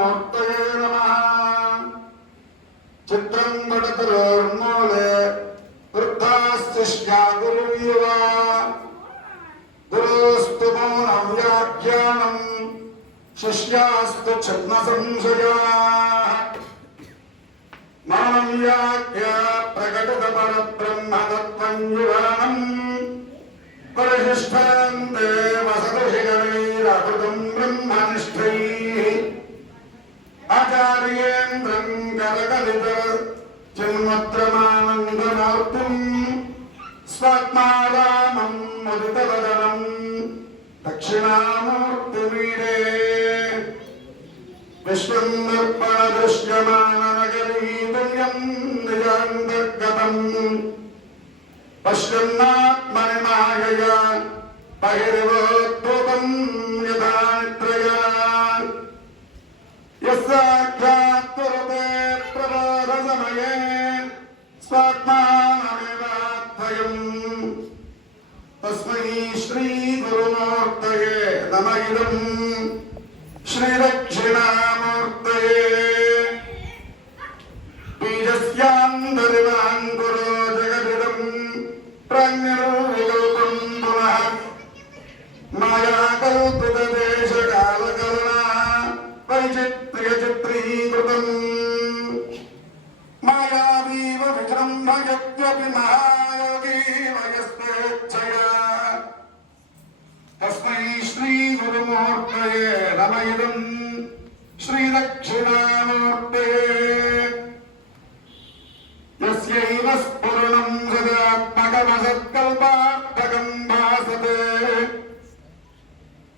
दक्षिणामूर्तये नमः चित्रं वडतरोर्मूले वृद्धास्तिष्ठा गुरुर्युवा गुरुस्तु मौनं व्याख्यानं शिष्यास्तु छद्मसंशयाः मौनं व्याख्या प्रकटितपरब्रह्मतत्त्वं युवानम् परिशिष्टं देवसदृशिगणैराकृतं ब्रह्मनिष्ठैः आचार्येन्द्रं करकलितचिन्मत्रमानन्दमूर्तिं स्वात्मारामं मुदितवदनं दक्षिणामूर्तिमीडे विश्वं निर्पणदृश्यमाननगरी तुल्यं निजान्तर्गतम् पश्यन्नात्मनि मायया बहिर्वोद्भूतं यथा निद्रया यस्साक्षात् कुरुते प्रबोधसमये स्वात्मानमेवाद्वयम् तस्मै श्रीगुरुमूर्तये नमः इदम् श्रीदक्षिणामूर्तये बीजस्यान्तरिवाङ्कुरो जगदिदम् प्राज्ञरूपं पुनः मायाकल्पितदेशकालकलना वैचित्र्यचित्रीकृतम् मायावीव विजृम्भयत्यपि महायोगी वयस्तेच्छया तस्मै श्रीगुरुमूर्तये नमः इदम् श्रीदक्षिणामूर्तये यस्यैव स्फुरणं सदात्मकमसत्कल्पार्थकं भासते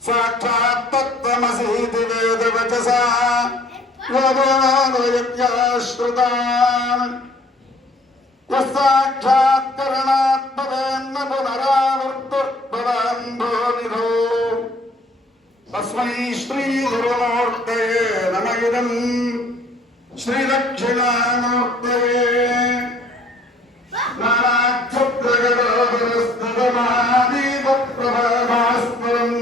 साक्षात् तत्त्वमसीति वेदवचसा योगोदयत्याश्रुतान् यस्साक्षात्करणात् भवेन्न पुनरावर्तुर्भवान् भोनिधो तस्मै श्रीगुरुमूर्तये नमः इदम् श्रीदक्षिणामूर्तये नानाक्षत्रगणोदरस्तदमादीपप्रभास्परम्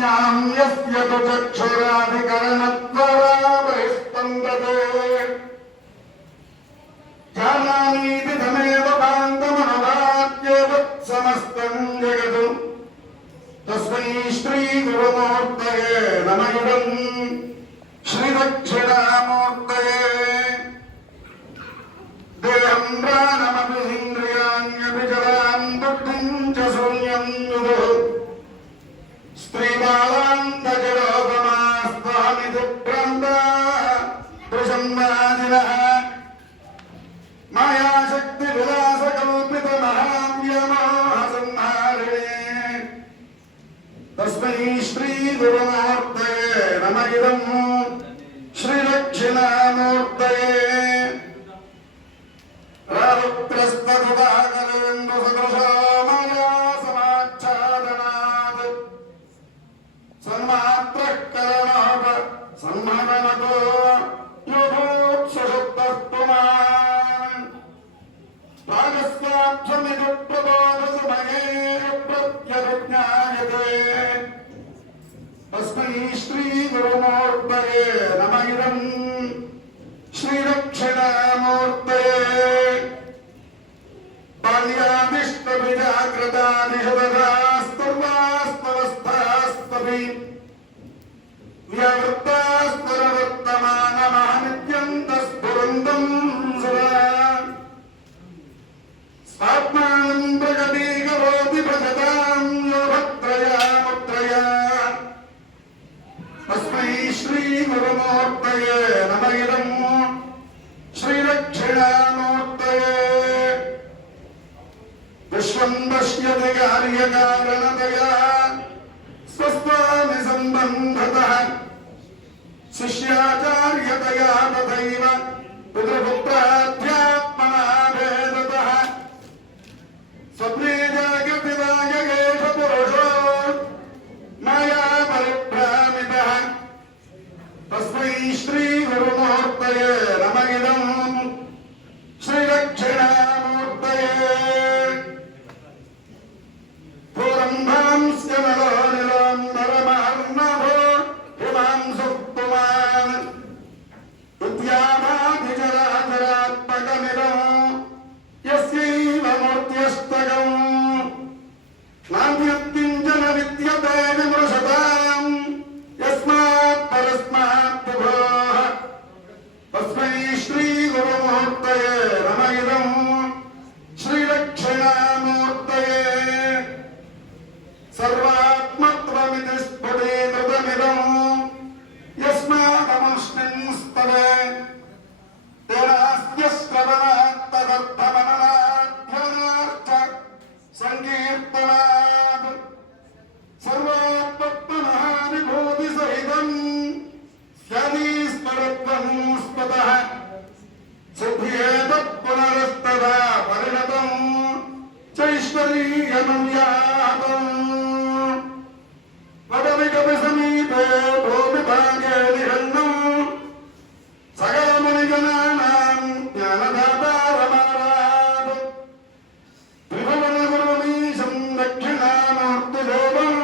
यां यस्य तु चक्षुराधिकरणद्वारा बहिस्पन्दते जानामीति तमेव कान्तमनुभात्येवत्समस्तं जगत् तस्मै श्रीगुरुमूर्तये नमः इदम् श्रीदक्षिणामूर्तये देहं प्राणमपि इन्द्रियाण्यपि जलां बुद्धिं च शून्यं विदुः स्त्रीबालान्तजलोपमास्त्वामिति भ्रान्ताः प्रसन्नादिनः मायाशक्तिविलासकल्पितमहाव्यमोहसंहारिणे तस्मै श्रीगुरुमूर्तये नमः इदम् श्रीदक्षिणामूर्तये रारुप्रस्तुताकरेन्द्रसदृशो मया समाच्छादनात् सन्मात्रः करणोप संहननतो योगोक्षुषुप्तः पुमान् प्रागस्वाक्षमिति प्रबोधसमये प्रत्यभिज्ञायते तस्मै श्रीगुरुमूर्तये नमः इदम् श्रीदक्षिणामूर्तये बाल्यादिष्टविजाकृतादिशतशास्तुर्वास्तवस्थास्तपि व्यावृत्तास्तरवर्तमानमहनित्यन्तस्फुरन्तं सदा स्वात्मानं प्रकटीकरोति भजतां योगत्रया मुद्रया तस्मै श्रीगुरुमूर्तये नमः इदम् श्रीदक्षिणामूर्तये विश्वं पश्यति कार्यकारणतया स्वस्वामि सम्बन्धतः शिष्याचार्यतया तथैव पितृपुत्राध्यात्मना भेदतः स्वप्ने जागति वागयेष पुरुषो मया परिभ्रामितः तस्मै श्रीगुरुमूर्तये नमः इदम् श्रीदक्षिणामूर्तये पूरम्भांस्य नलो निलाम्बरमहर्णभो हिमांशु సుతః సిద్ధ్యేతత్ పునరస్తదా పరిణతం చైశ్వర్యమవ్యాహతం వదమికపి సమీపే భూమిభాగే నిహన్నం సకలమునిగణానాం జ్ఞానదాతారమారాత్ త్రిభువన గురుమీశం దక్షిణామూర్తిదేవం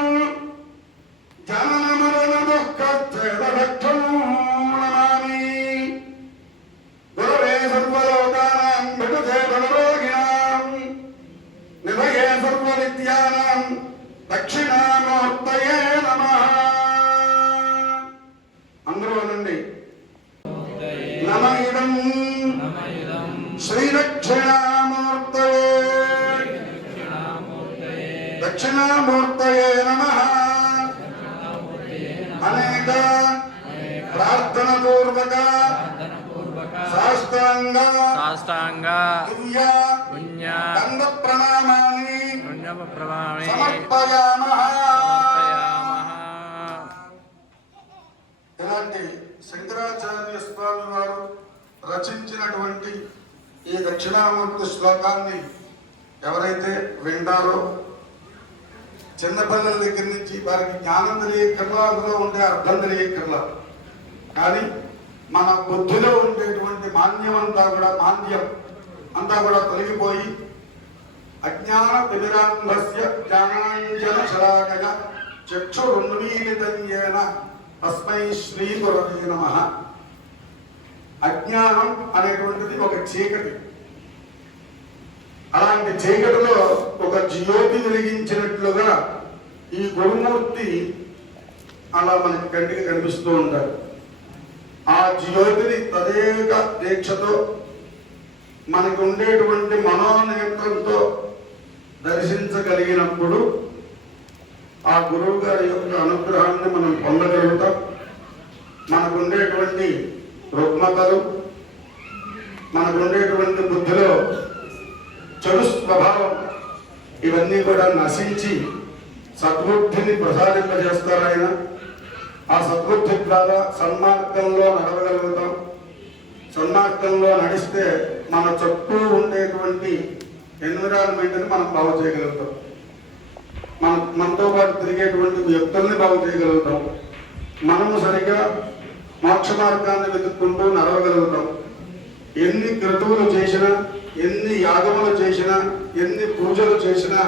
జనన మరణ దుఃఖచ్ఛేదరక్షం నమామి గురవే సర్వలోకానాం విదుషే భవరోగిణాం నిధయే సర్వవిద్యానాం దక్షిణామూర్తయే నమః. అందరూ అనండి. నమ ఇదం శ్రీ దక్షిణామూర్తయే దక్షిణామూర్తయే నమః. అనేక ప్రార్థన పూర్వక సాష్టాంగ దివ్య దండ ప్రణామాని సమర్పయామః. ఇలాంటి శంకరాచార్య స్వామి వారు రచించినటువంటి ఈ దక్షిణామూర్తి శ్లోకాన్ని ఎవరైతే వింటారో చిన్నపిల్లల దగ్గర నుంచి వారికి జ్ఞానం తెలియకర్లా, అందులో ఉండే అర్థం తెలియకర్లా, కానీ మన బుద్ధిలో ఉండేటువంటి మాంద్యం అంతా కూడా తొలగిపోయి అజ్ఞాన తిమిరాంధస్య జ్ఞానాంజన శలాకయ చక్షురున్మీలితం తస్మై శ్రీ గురవే నమః. అజ్ఞానం అనేటువంటిది ఒక చీకటి. అలాంటి చీకటిలో ఒక జ్యోతి వెలిగించినట్లుగా ఈ గురుమూర్తి అలా మనకి కంటికి కనిపిస్తూ ఉంటారు. ఆ జ్యోతిని తదేక దీక్షతో మనకు ఉండేటువంటి మనోనేత్రంతో దర్శించగలిగినప్పుడు ఆ గురువు గారి యొక్క అనుగ్రహాన్ని మనం పొందగలుగుతాం. మనకు ఉండేటువంటి రుగ్మతలు, మనకు ఉండేటువంటి బుద్ధిలో చెడు స్వభావం ఇవన్నీ కూడా నశించి సద్బుద్ధిని ప్రసాదింపజేస్తారు ఆయన. ఆ సద్బుద్ధి ద్వారా సన్మార్గంలో నడవగలుగుతాం. సన్మార్గంలో నడిస్తే మన చుట్టూ ఉండేటువంటి ఎన్విరాన్మెంట్ని మనం బాగు చేయగలుగుతాం. మనతో పాటు తిరిగేటువంటి వ్యక్తుల్ని బాగు చేయగలుగుతాం. మనము సరిగా మోక్ష మార్గాన్ని వెతుక్కుంటూ నడవగలుగుతాం. ఎన్ని క్రతువులు చేసినా, ఎన్ని యాగములు చేసినా, ఎన్ని పూజలు చేసినా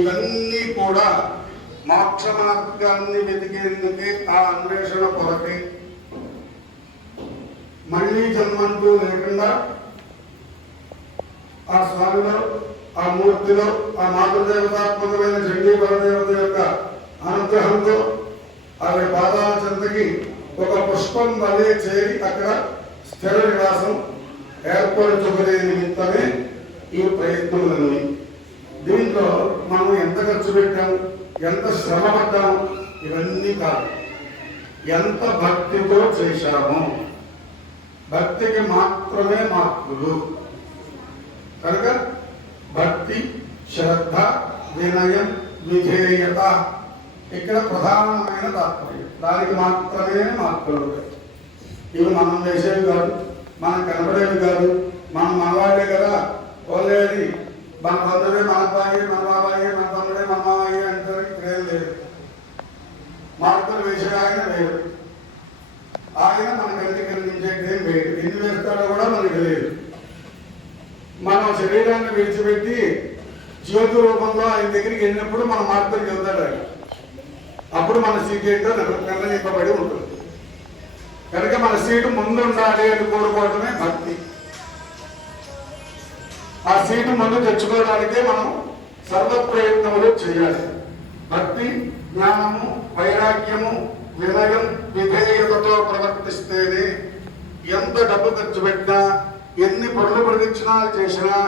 ఇవన్నీ కూడా మోక్ష మార్గాన్ని వెతికేందుకే, ఆ అన్వేషణ కొరకే. మళ్ళీ జన్మంటూ లేకుండా ఆ స్వామిలో, ఆ మూర్తిలో, ఆ మాతృదేవతాత్మకమైన చండీ పరదేవత యొక్క అనుగ్రహంతో ఆవిడ పాదాల చెంతకి ఒక పుష్పం వలె చేరి అక్కడ స్థిర నివాసం ఏర్పరచుకునే నిమిత్తమే ఈ ప్రయత్నములన్నీ. దీంట్లో మనం ఎంత ఖర్చు పెట్టాము, ఎంత శ్రమ పడ్డాము ఇవన్నీ కాదు, ఎంత భక్తితో చేశాము. భక్తికి మాత్రమే మార్పులు. కనుక భక్తి, శ్రద్ధ, వినయం, విధేయత ఇక్కడ ప్రధానమైన తాత్పర్యం. దానికి మాత్రమే మార్పులు. ఇవి మనం వేసేవి కాదు, మనం కనబడేవి కాదు. మనం మనవాడే కదా, ఓలేది మన బంధువే, మన అబ్బాయి, మన బాబాయి, మన తమ్ముడే, మన మామయ్య అంటారు. ఇక్కడేం లేదు. మార్పులు వేసే ఆయన వేరు. ఆయన మన కంటికి కనిపించేటేం వేరు. ఎన్ని వేస్తాడో కూడా మనకి లేదు. మనం శరీరాన్ని విడిచిపెట్టి జ్యోతి రూపంలో ఆయన దగ్గరికి వెళ్ళినప్పుడు మన మార్పులు చెబుతాడు ఆయన. అప్పుడు మన సీట్ ఏంటో నిర్ణయింపబడి ఉంటుంది. కనుక మన సీటు ముందు ఉండాలి అని కోరుకోవడమే భక్తి. ఆ సీటు ముందు తెచ్చుకోవడానికే మనం సర్వ ప్రయత్నములు చేయాలి. భక్తి, జ్ఞానము, వైరాగ్యము, వినయం, విధేయతతో ప్రవర్తిస్తేనే ఎంత డబ్బు ఖర్చు పెట్టినా, ఎన్ని పనులు ప్రదక్షిణాలు చేసినా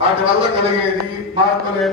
వాటి వల్ల కలిగేది మార్పులేమి